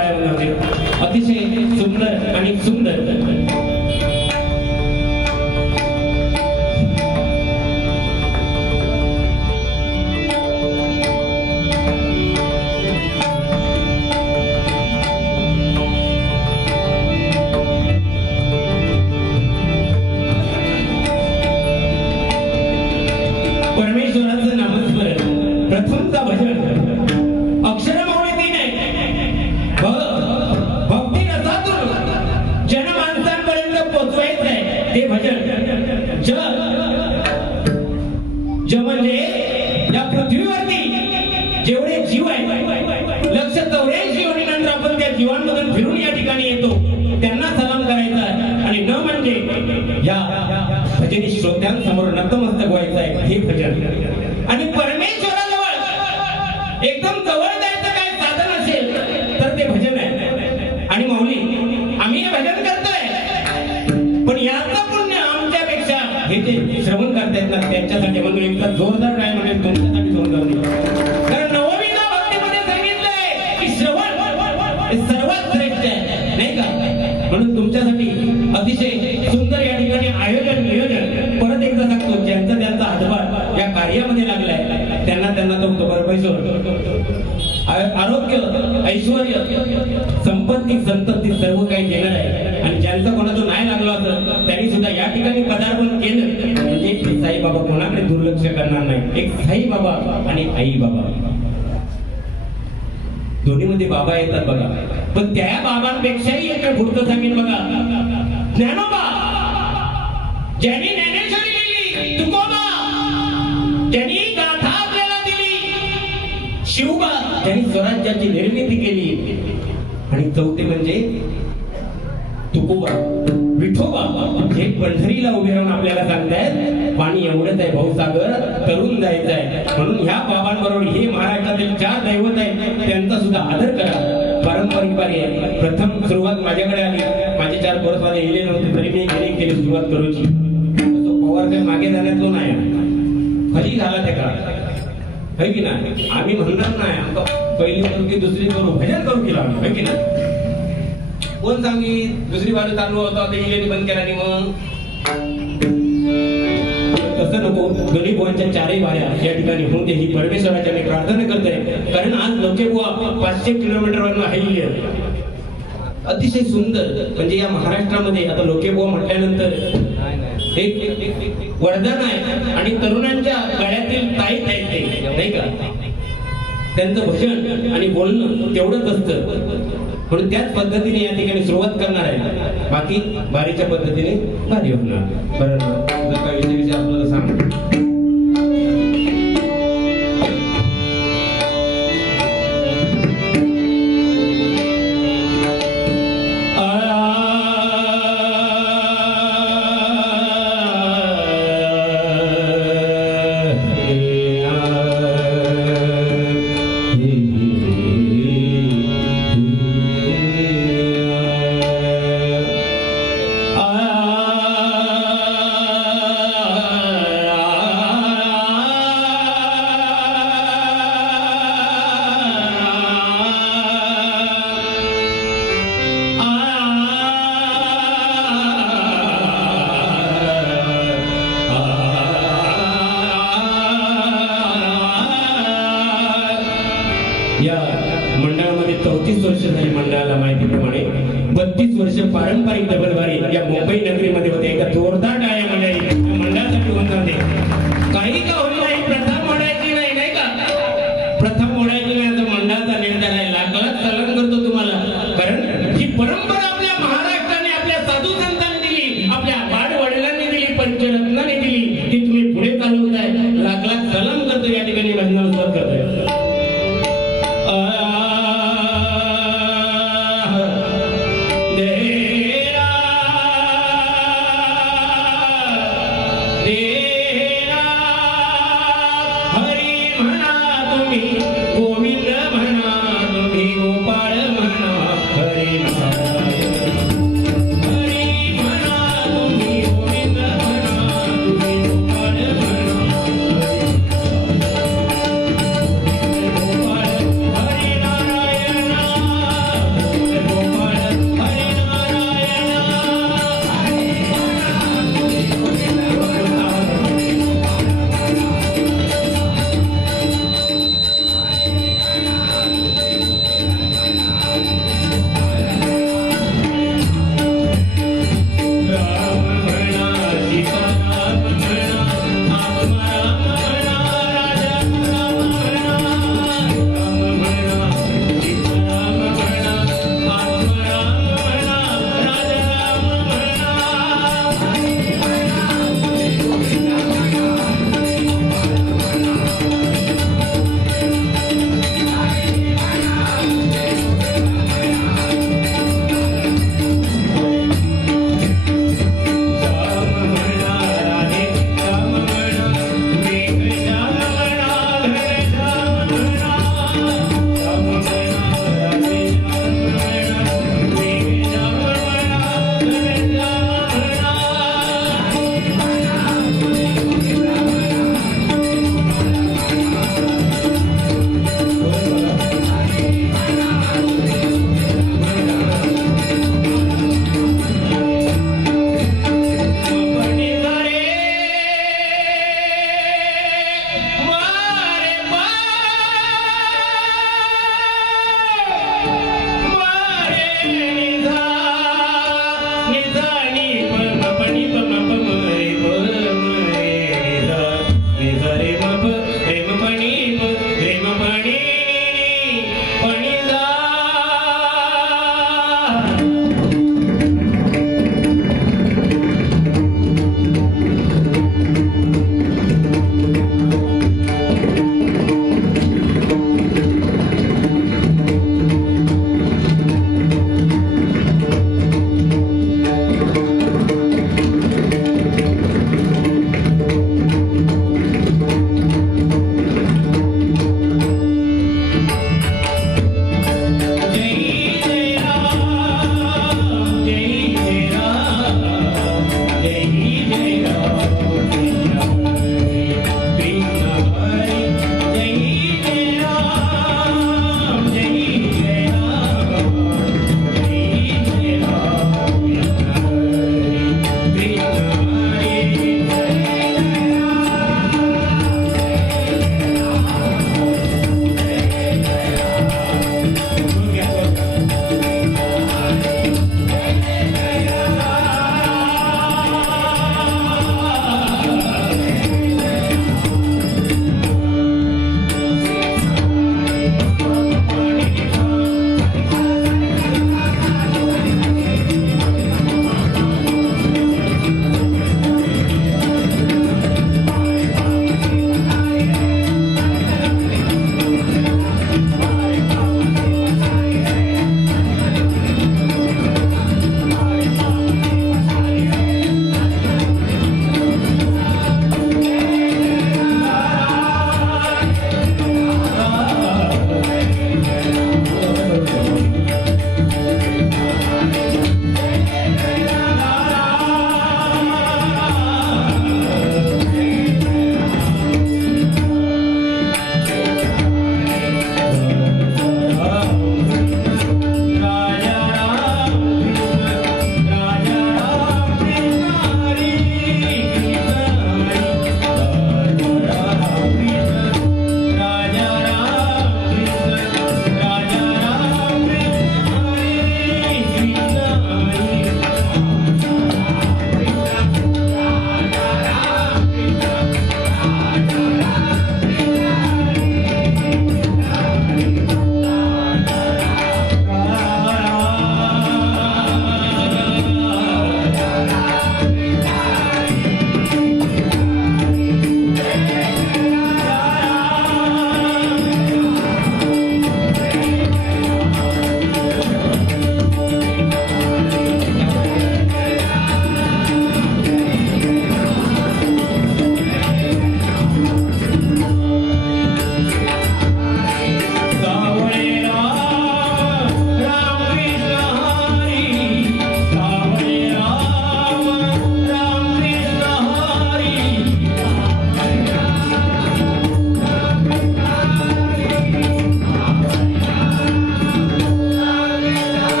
मिळायला लागले अतिशय सुंदर आणि सुंदर. दिवाणमधून फिरून या ठिकाणी येतो. त्यांना सलाम करायचा आहे. आणि न म्हणजे या भजनी श्रोत्यांसमोर नतमस्तक व्हायचं आहे. हे भजन. आणि परमेश्वराजवळ एकदम जवळ जायचं काय साधन असेल तर ते भजन आहे. आणि माऊली आम्ही हे भजन करतोय. पण याचं पुण्य आमच्यापेक्षा हे जे श्रवण करतायत ना त्यांच्यासाठी म्हणून एकदा जोरदार परमेश्वर आरोग्य ऐश्वर संपत्ती संतती सर्व काही देणार आहे. आणि ज्यांचं कोणाचं नाही लागलं असं त्यांनी सुद्धा या ठिकाणी पदार्पण केलं. म्हणजे साईबाबा कोणाकडे दुर्लक्ष करणार नाही. एक साईबाबा आणि आई बाबा दोन्हीमध्ये बाबा येतात बघा. पण त्या बाबांपेक्षाही एक पुढचं सांगेन बघा. ज्ञानोबा. ज्यांनी ज्ञानेश्वरी स्वराज्याची निर्मिती केली. आणि चौथे म्हणजे तुकोबा. विठोबा हे पंढरीला उभे राहून आपल्याला सांगतायत पाणी एवढंच आहे भाऊसागर तरुण जायचं आहे. म्हणून ह्या बाबांबरोबर हे महाराष्ट्रातील चार दैवत आहेत त्यांचा सुद्धा आदर करा. पारंपरिक पारी आहे प्रथम सुरुवात माझ्याकडे आली. माझे चार परत माझे येले नव्हते तरी मी गेली केली सुरुवात करूची. तो पवार काही मागे जाण्यात नाही. खाली झाला त्या काळात है की नाही आम्ही म्हणणार नाही. आमका पहिली करू की दुसरी करू भजन करू केलं आम्ही है की नाही कोण सांगी दुसरी बाजू चालू होता ते इलेनी बंद केला आणि मग. तसं नको. बुवांच्या चारही वाऱ्या या ठिकाणी होऊन ते ही परमेश्वराच्या मी प्रार्थना करतोय. कारण आज लोके बुवा पाचशे किलोमीटर वरून आहे अतिशय सुंदर. म्हणजे या महाराष्ट्रामध्ये आता लोके बुवा म्हटल्यानंतर एक वरदान आहे आणि तरुणांच्या गळ्यातील ताईत आहेत ते नाही का? त्यांचं भजन आणि बोलणं तेवढंच असतं. म्हणून त्याच पद्धतीने या ठिकाणी सुरुवात करणार आहे. बाकी बारीच्या पद्धतीने भारी होणार. बरं काही आपल्याला सांग. बत्तीस चौतीस वर्ष झाली मंडळाला माहितीप्रमाणे. बत्तीस वर्ष पारंपरिक